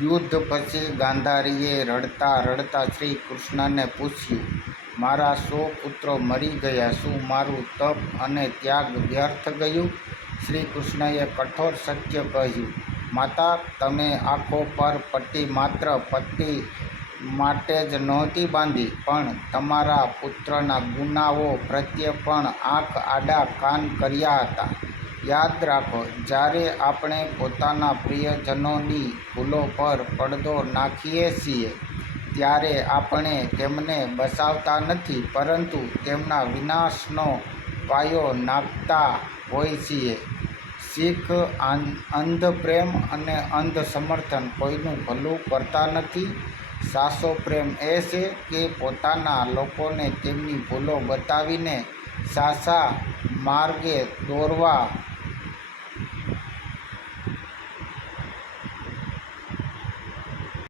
યુદ્ધ પછી ગાંધારીએ રડતા રડતા શ્રી કૃષ્ણને પૂછ્યું, મારા 100 પુત્રો મરી ગયા, શું મારું તપ અને ત્યાગ વ્યર્થ ગયું? શ્રી કૃષ્ણએ કઠોર સત્ય કહ્યું, માતા, તમે આંખો પર પટ્ટી માત્ર પતિ માટે જ નહોતી બાંધી, પણ તમારા પુત્રના ગુનાઓ પ્રત્યે પણ આંખ આડા કાન કર્યા હતા. યાદ રાખો, જ્યારે આપણે પોતાના પ્રિયજનોની ભૂલો પર પડદો નાખીએ છીએ, ત્યારે આપણે તેમને બચાવતા નથી, પરંતુ તેમના વિનાશનો પાયો નાખતા હોઈએ છીએ. શીખ અંધ પ્રેમ અને અંધ સમર્થન કોઈનું ભલું કરતા નથી. સાચો પ્રેમ એ છે કે પોતાના લોકોને તેમની ભૂલો બતાવીને સાચા માર્ગે દોરવા.